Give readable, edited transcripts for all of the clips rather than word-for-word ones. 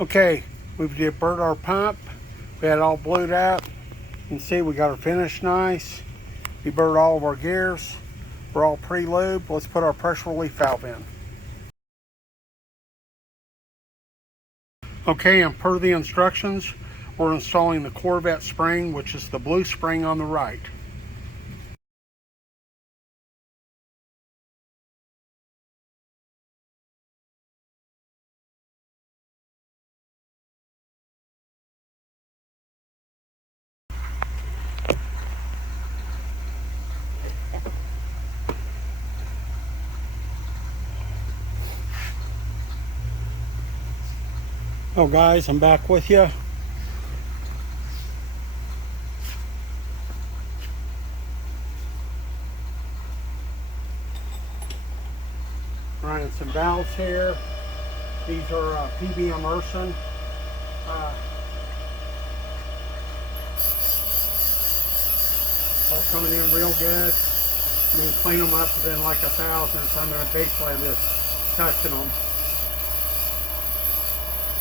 Okay, we've deburred our pump. We had it all blued out. You can see we got our finish nice. Deburred all of our gears. We're all pre-lubed. Let's put our pressure relief valve in. Okay, and per the instructions, we're installing the Corvette spring, which is the blue spring on the right. Oh guys, I'm back with you. Running some valves here. These are PB Immersion. All coming in real good. I'm going to clean them up within like 1,000, so I'm going to basically just touching them.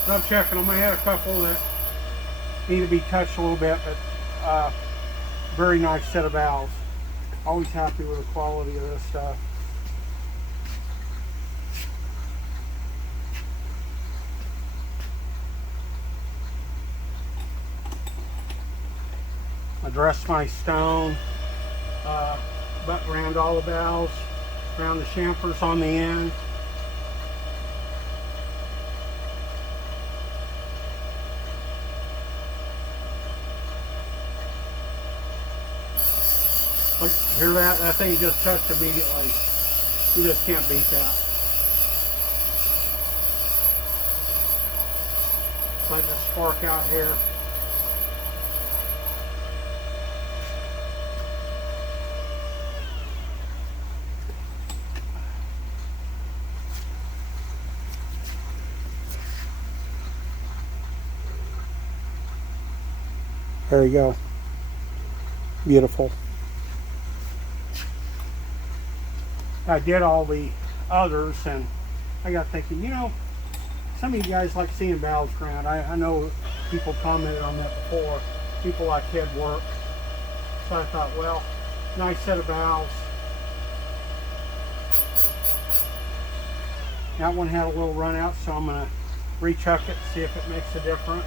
I'm checking them. I had a couple that need to be touched a little bit, but very nice set of valves. Always happy with the quality of this stuff. I dressed my stone, butt around all the valves, around the chamfers on the end. Look, hear that? That thing just touched immediately. You just can't beat that. Letting it spark out here. There you go. Beautiful. I did all the others, and I got thinking, you know, some of you guys like seeing valves ground. I know people commented on that before. People like head work. So I thought, well, nice set of valves. That one had a little run out, so I'm going to rechuck it, see if it makes a difference.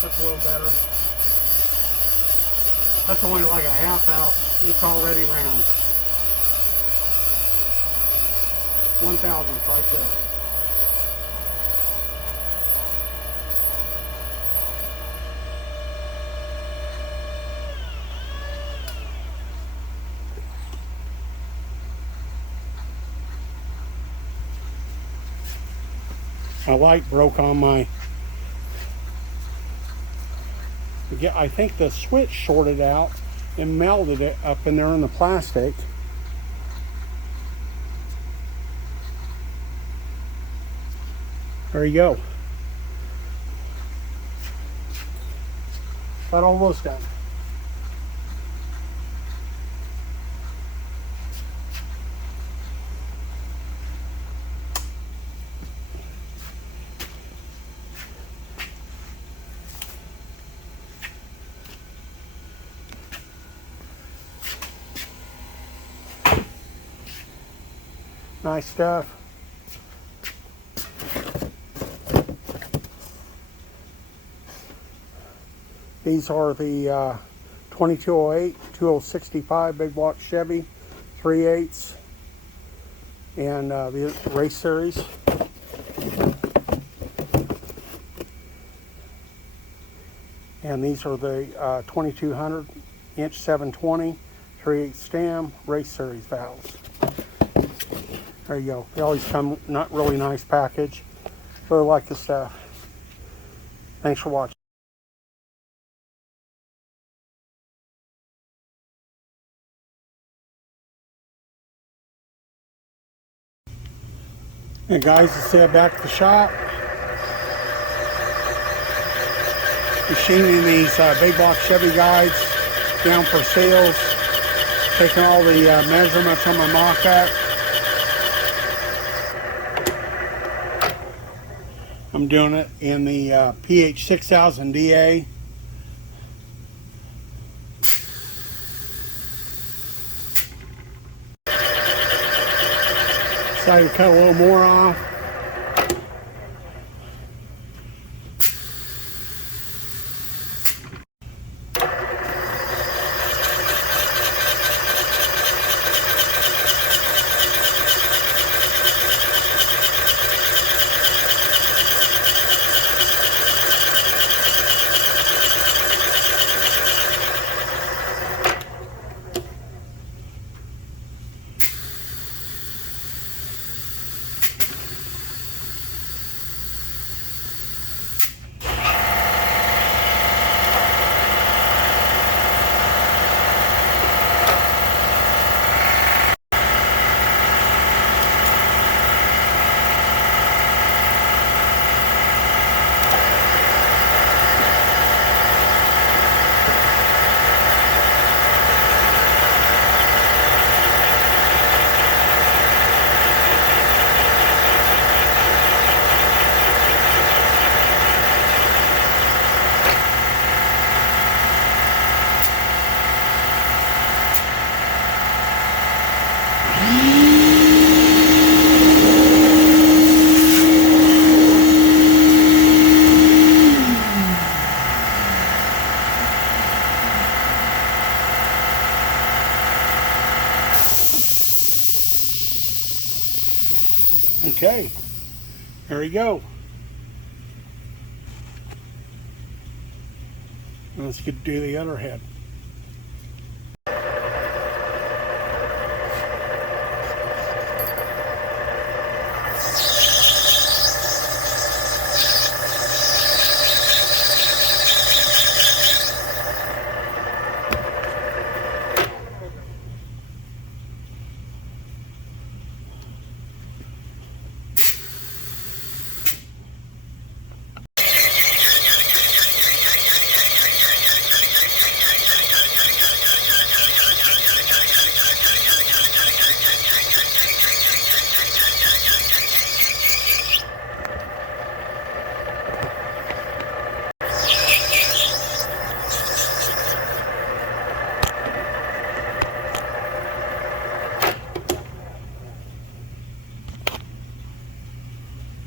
That's a little better. That's only like a 1/2,000. It's already round. 1,000 right there. My light broke on my... I think the switch shorted out and melted it up in there in the plastic. There you go. That almost done. Nice stuff. These are the 2208, 2065 big block Chevy 3/8 and the race series. And these are the 2200 inch 720 3/8 stem race series valves. There you go. They always come not really nice package. Really like the stuff. Thanks for watching. And guys, let's head back to the shop. Machining these big block Chevy guides down for seals. Taking all the measurements on my mock-up. I'm doing it in the PH 6000 DA. Decided to cut a little more off. Okay, there we go. Let's do the other head.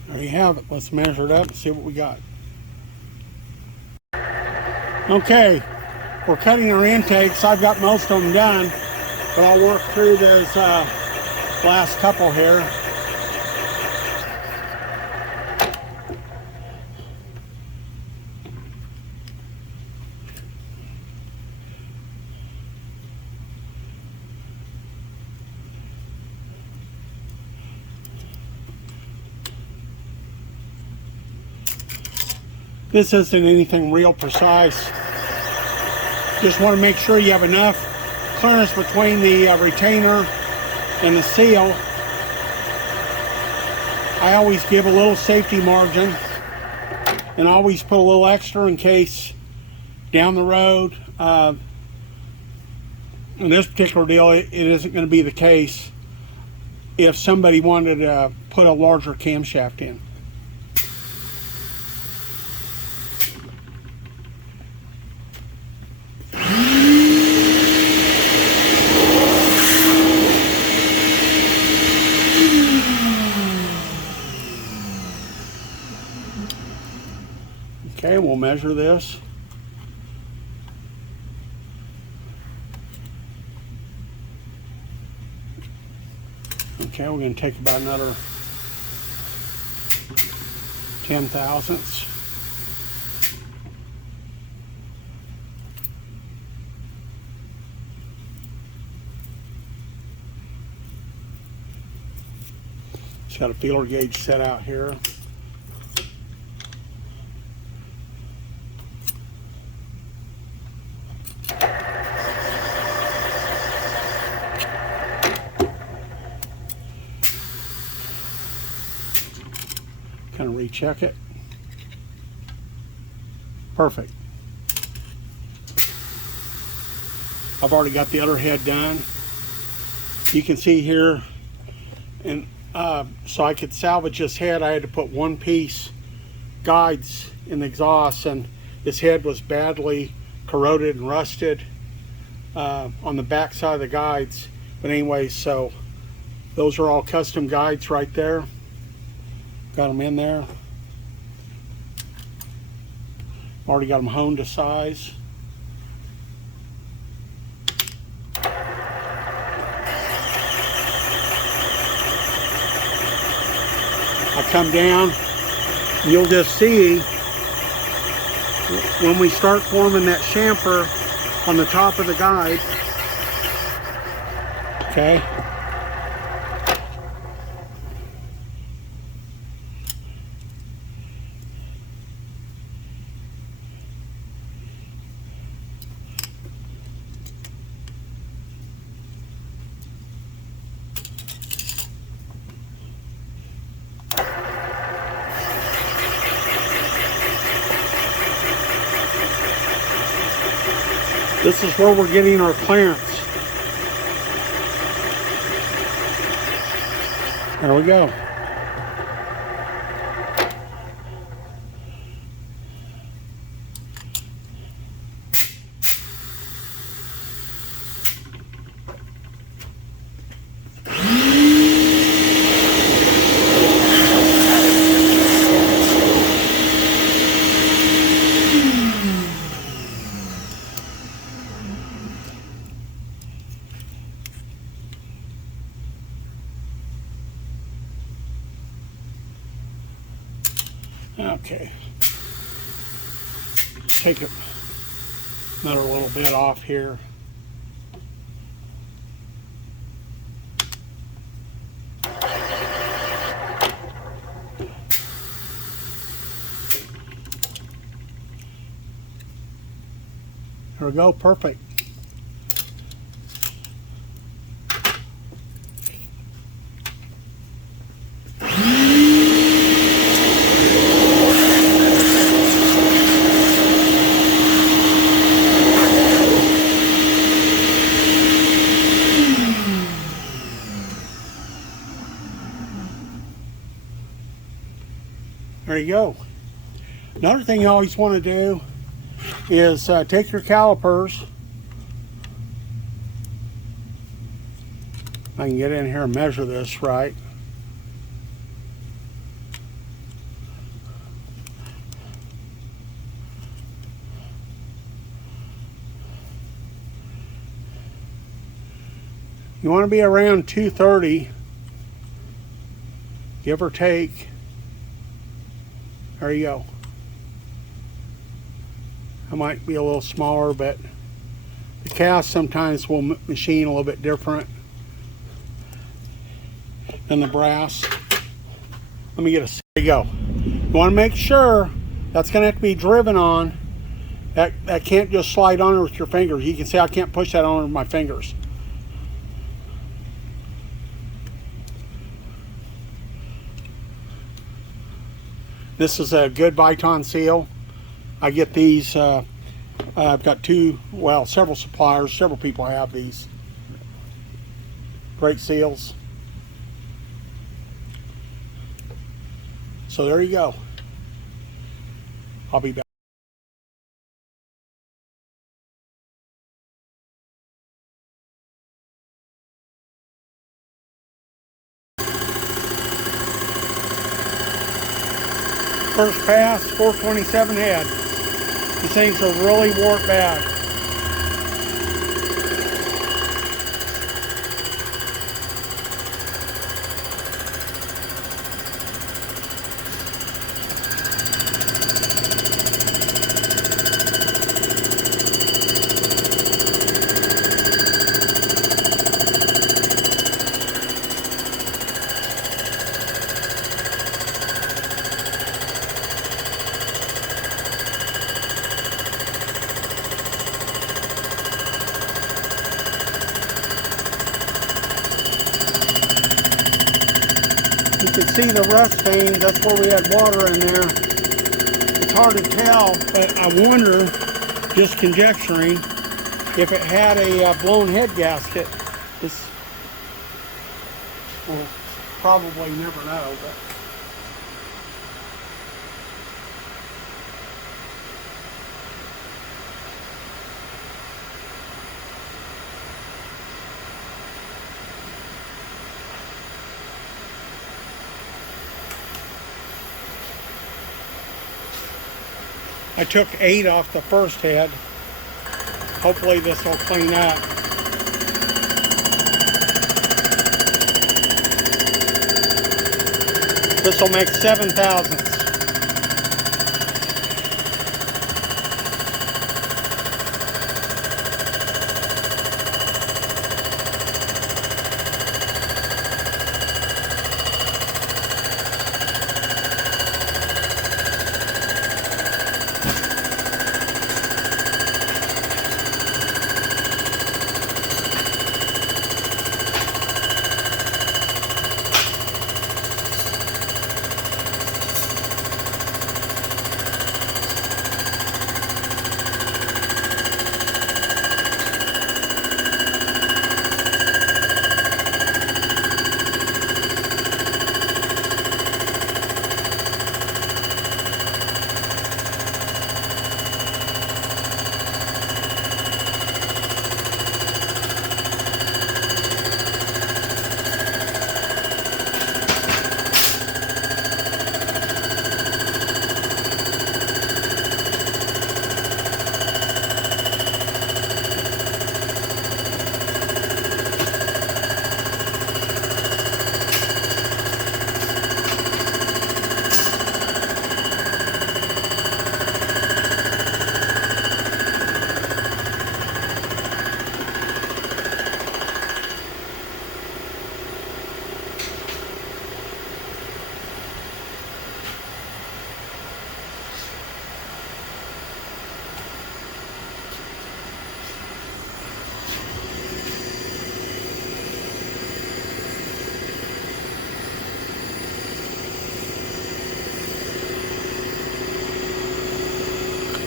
There you have it. Let's measure it up and see what we got. Okay, we're cutting our intakes. I've got most of them done, but I'll work through those last couple here. This isn't anything real precise. Just want to make sure you have enough clearance between the retainer and the seal. I always give a little safety margin and always put a little extra in case down the road. In this particular deal, it isn't going to be the case if somebody wanted to put a larger camshaft in. Okay, we'll measure this. Okay, we're going to take about another 10 thousandths. Just got a feeler gauge set out here. Kind of recheck it. Perfect. I've already got the other head done. You can see here, and so I could salvage this head, I had to put one piece guides in the exhaust, and this head was badly corroded and rusted on the back side of the guides. But anyways, so those are all custom guides right there. Got them in there. Already got them honed to size. I come down, you'll just see when we start forming that chamfer on the top of the guide. Okay. This is where we're getting our clearance. There we go. Okay, take another little bit off here. There we go, perfect. There you go. Another thing you always want to do is take your calipers. I can get in here and measure this right. You want to be around 230, give or take. There you go. I might be a little smaller, but the cast sometimes will machine a little bit different than the brass. Let me get a, there you go. You want to make sure that's going to have to be driven on. That can't just slide on with your fingers. You can see I can't push that on with my fingers. This is a good Viton seal. I get these, I've got several suppliers, several people have these. Great seals. So there you go. I'll be back. First pass, 427 head. These things are really warped bad. You can see the rust stains. That's where we had water in there. It's hard to tell, but I wonder, just conjecturing, if it had a blown head gasket. This, we'll probably never know, but I took 8 off the first head. Hopefully this will clean up. This will make 7 thousandths.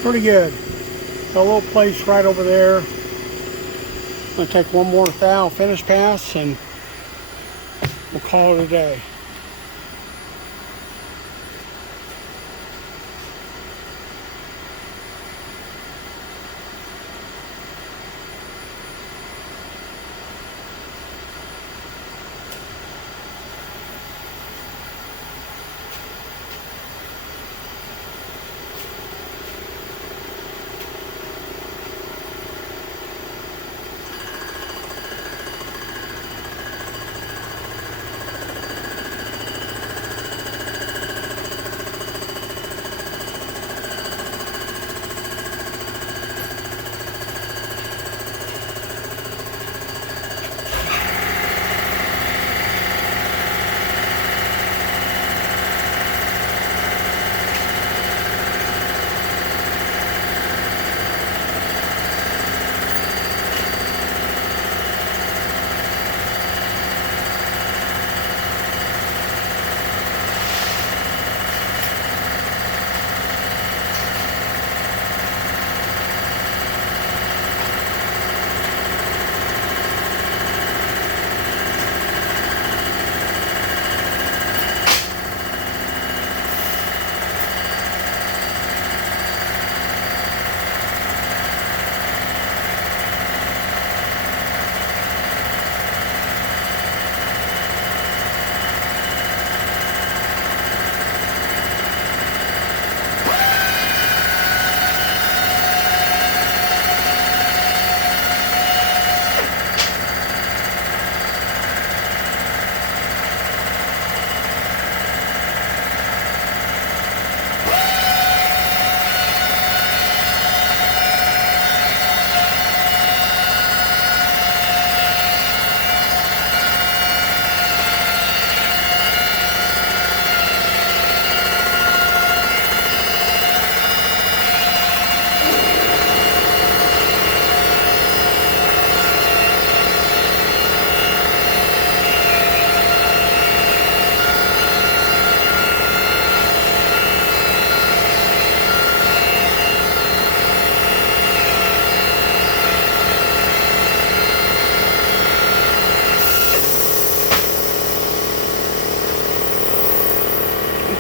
Pretty good. Got a little place right over there. I'm going to take one more thou finish pass and we'll call it a day.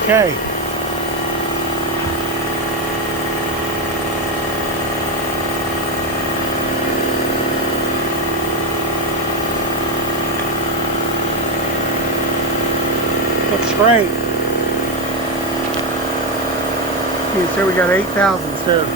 Okay. Looks great. You can see we got 8,000 too.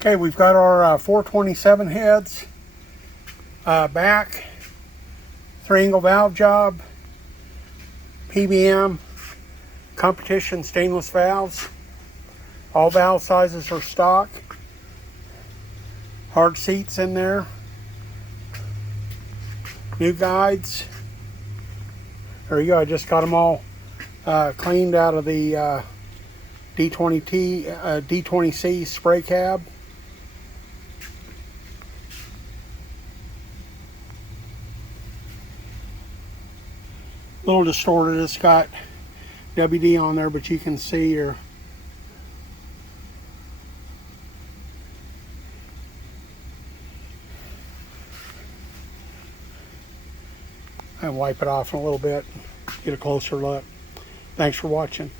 Okay, we've got our 427 heads back, 3-angle valve job, PBM, competition stainless valves. All valve sizes are stock. Hard seats in there. New guides. There you go. I just got them all cleaned out of the D20C spray cab. A little distorted. It's got WD on there, but you can see your and wipe it off in a little bit, get a closer look. Thanks for watching.